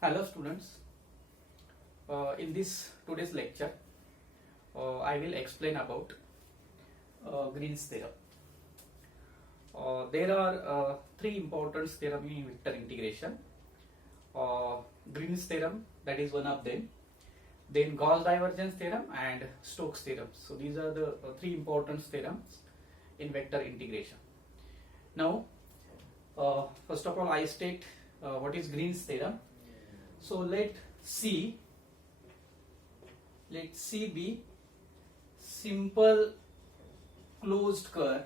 Hello students, in this today's lecture I will explain about Green's theorem. There are three important theorems in vector integration. Green's theorem, that is one of them, then Gauss divergence theorem and Stokes theorem. So these are the three important theorems in vector integration. Now first of all I state what is Green's theorem. So let C be simple closed curve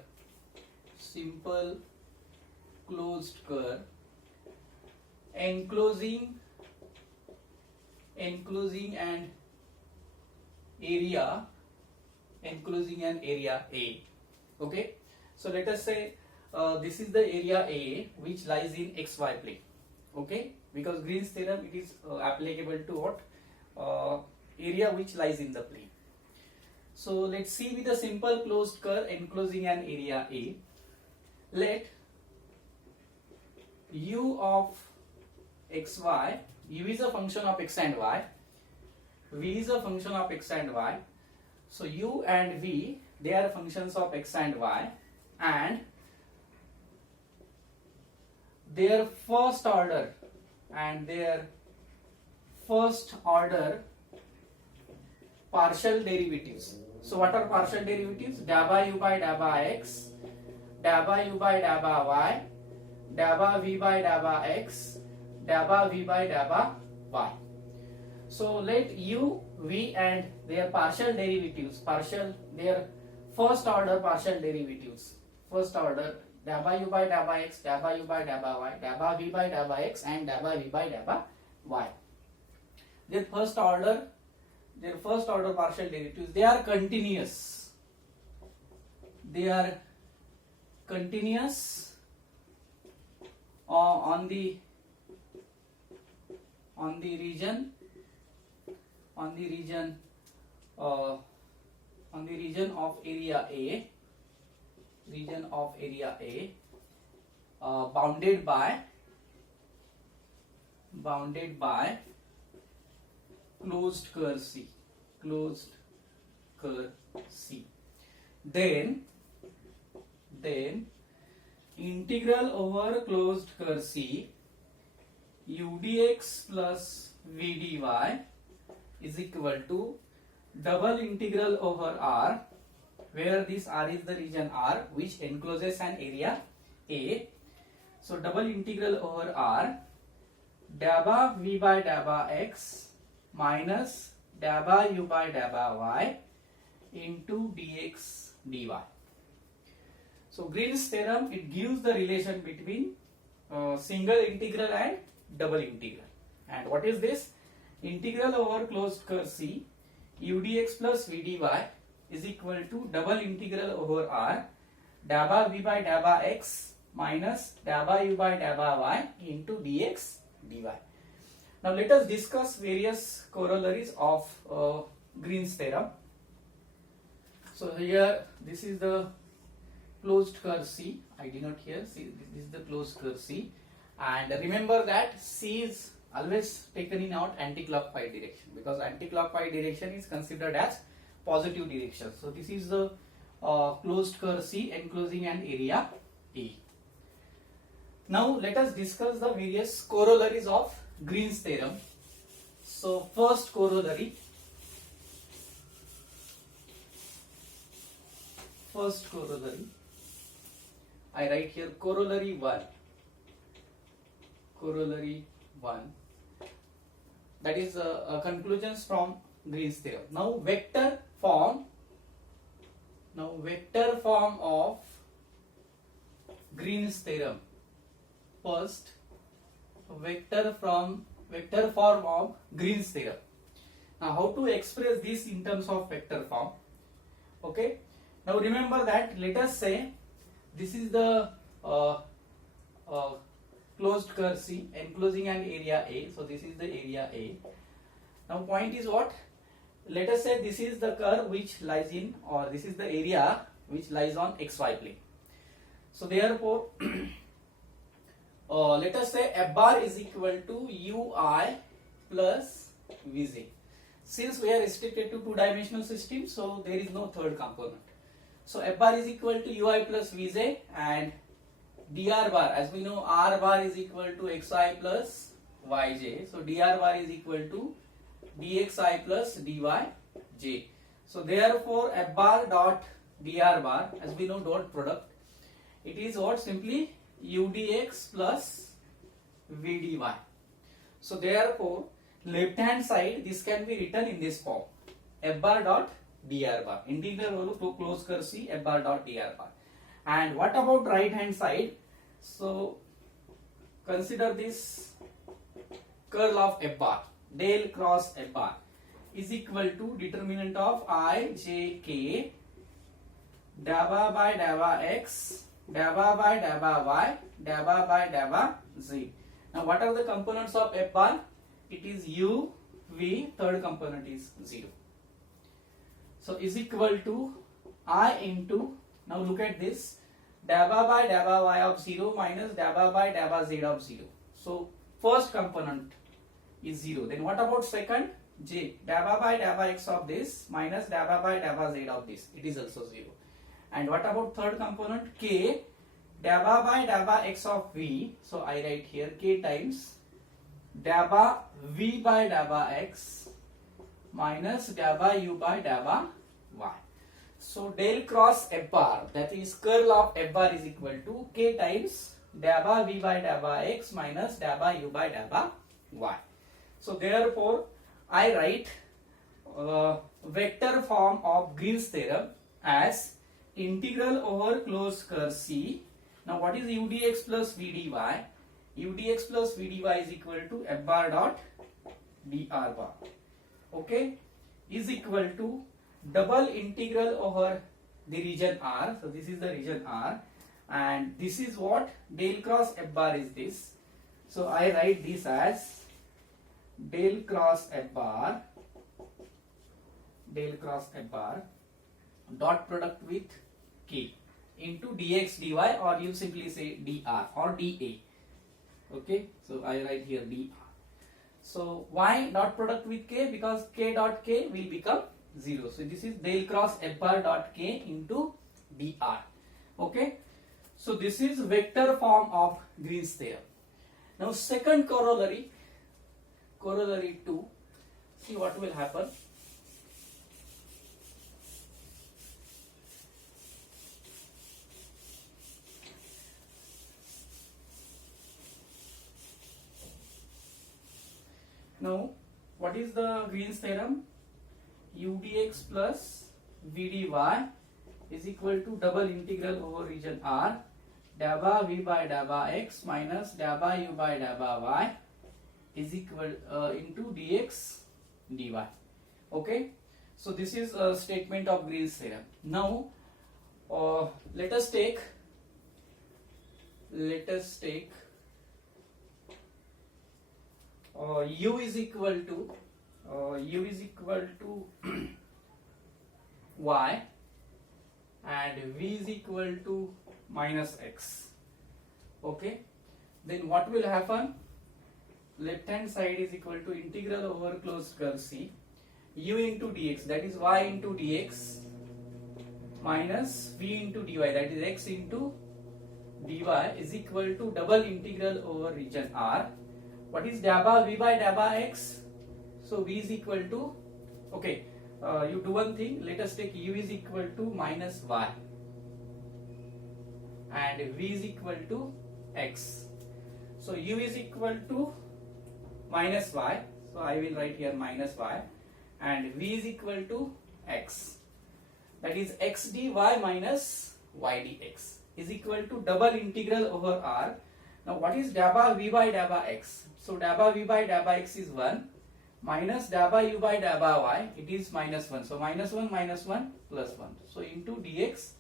enclosing an area A. Okay, so let us say this is the area A which lies in xy plane. Okay, because Green's theorem, it is applicable to what? Area which lies in the plane. So let's see with a simple closed curve enclosing an area A. Let u of xy, u is a function of x and y, v is a function of x and y. So u and v, they are functions of x and y, and their first order partial derivatives. So what are partial derivatives? Da by u by da by x, da by u by da by y, da by v by da by x, da by v by da by y. So let u, v and their partial derivatives, their first order partial derivatives, first order da by u by da by x, da by u by da by y, da by v by da by x and da by v by da by y. Their first order partial derivatives, they are continuous. On the region of area A, bounded by closed curve C. Then integral over closed curve C u dx plus v dy is equal to double integral over R, where this R is the region R which encloses an area A. So double integral over R, da by v by da by x minus da by u by da by y into dx dy. So Green's theorem, it gives the relation between single integral and double integral. And what is this? Integral over closed curve C u dx plus v dy is equal to double integral over R, da by v by da by x minus da by u by da by y into dx dy. Now let us discuss various corollaries of Green's theorem. So here this is the closed curve C. I did not here see, this is the closed curve C, and remember that C is always taken in out anti-clockwise direction, because anti-clockwise direction is considered as positive direction. So this is the closed curve C enclosing an area A. Now let us discuss the various corollaries of Green's theorem. So first corollary, I write here corollary 1, that is conclusions from Green's theorem. Now vector form of Green's theorem. First, vector form of Green's theorem. Now how to express this in terms of vector form? Okay, now remember that, let us say this is the closed curve C enclosing an area A. So this is the area A. Now point is what? Let us say this is the curve which lies in, or this is the area which lies on xy plane. So therefore let us say f bar is equal to ui plus vj. Since we are restricted to two-dimensional system, so there is no third component. So f bar is equal to ui plus vj, and dr bar, as we know, r bar is equal to xi plus yj. So dr bar is equal to dxi plus dyj. So therefore f bar dot dr bar, as we know, dot product, it is what? Simply udx plus vdy. So therefore left hand side this can be written in this form: f bar dot dr bar, integral over closed curve C f bar dot dr bar. And what about right hand side? So consider this curl of f bar, del cross f bar is equal to determinant of I j k dabba by dabba x dabba by dabba y dabba by dabba z. Now what are the components of f bar? It is u, v, third component is 0. So is equal to I into, now look at this, dabba by dabba y of 0 minus dabba by dabba z of 0. So first component is 0. Then what about second? J, dabba by dabba x of this minus dabba by dabba z of this, it is also 0. And what about third component? K, dabba by dabba x of v, so I write here k times dabba v by dabba x minus dabba u by dabba y. So del cross f bar, that is curl of f bar, is equal to k times dabba v by dabba x minus dabba u by dabba y. So therefore I write vector form of Green's theorem as integral over closed curve C. Now what is udx plus vdy? Udx plus vdy is equal to f bar dot dr bar, okay, is equal to double integral over the region R. So this is the region R, and this is what? Del cross f bar is this. So I write this as del cross f bar dot product with k into dx dy, or you simply say dr or dA. Okay, so I write here dr. So why dot product with k? Because k dot k will become 0. So this is del cross f bar dot k into dr. Okay, so this is vector form of Green's theorem. Now second corollary 2, see what will happen. Now what is the Green's theorem? udx plus vdy is equal to double integral over region R dabba v by dabba x minus dabba u by dabba y is equal into dx dy. Okay, so this is a statement of Green's theorem. Now let us take u is equal to y and v is equal to minus x. Okay, then what will happen? Left hand side is equal to integral over closed curve C, u into dx, that is y into dx, minus v into dy, that is x into dy, is equal to double integral over region R. What is dabba v by dabba x? So v is equal to, okay, you do one thing, let us take u is equal to minus y and v is equal to x. So u is equal to minus y, so I will write here minus y, and v is equal to x, that is x dy minus y dx, is equal to double integral over R. Now what is dabba v by dabba x? So dabba v by dabba x is 1 minus dabba u by dabba y, it is minus 1. So minus 1 plus 1. So into dx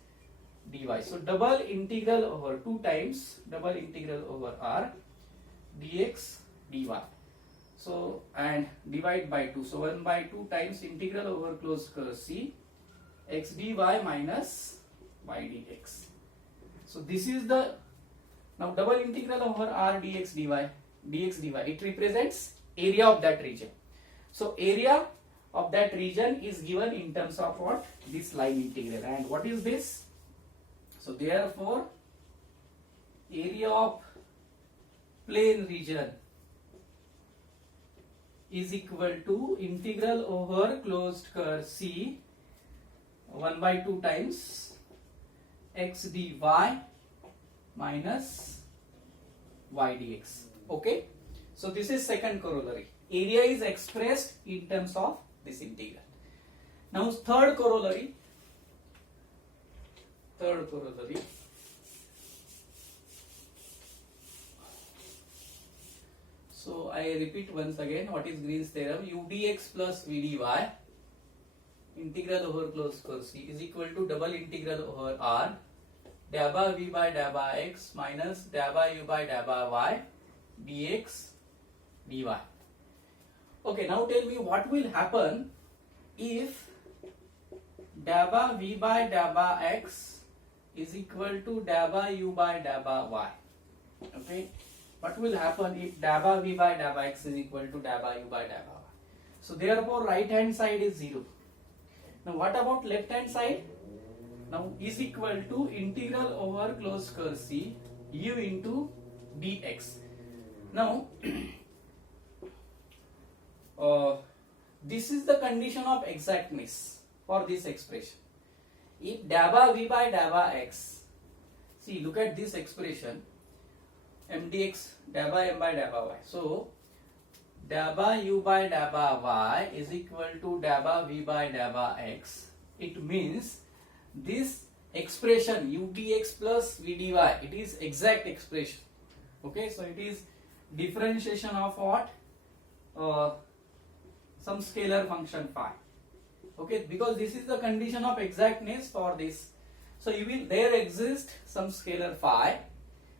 dy. So double integral over 2 times double integral over R dx dy. So and divide by 2. So 1 by 2 times integral over closed curve C x dy minus y dx. So this is the Now double integral over r dx dy, it represents area of that region. So area of that region is given in terms of what? This line integral. And what is this? So therefore area of plane region is equal to integral over closed curve C 1 by 2 times x dy minus y dx. Okay, so this is second corollary. Area is expressed in terms of this integral. Now third corollary. So I repeat once again, what is Green's theorem? U dx plus v dy integral over closed curve C is equal to double integral over r dA by v by dA by x minus dA by u by dA by y dx dy. Okay, now tell me what will happen if dA by v by dA by x is equal to dA by u by dA by y. Okay, what will happen if dA by v by dA by x is equal to dA by u by dA by y? So therefore right hand side is 0. Now what about left hand side? Now is equal to integral over closed curve C u into dx. Now this is the condition of exactness for this expression. If dA by v by dA by x, see, look at this expression, m dx dA by m by dA by y. So dA by u by dA by y is equal to dA by v by dA by x. It means this expression u dx plus v dy, it is exact expression. Okay, so it is differentiation of what? Some scalar function phi. Okay, because this is the condition of exactness for this. So there exist some scalar phi,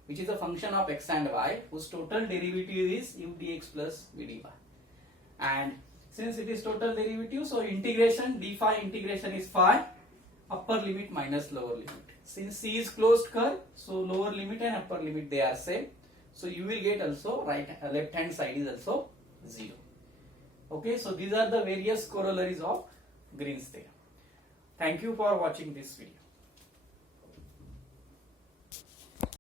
which is a function of x and y, whose total derivative is u dx plus v dy. And since it is total derivative, so integration d phi integration is phi, upper limit minus lower limit. Since C is closed curve, so lower limit and upper limit they are same. So you will get also left hand side is also 0. Okay, so these are the various corollaries of Green's theorem. Thank you for watching this video.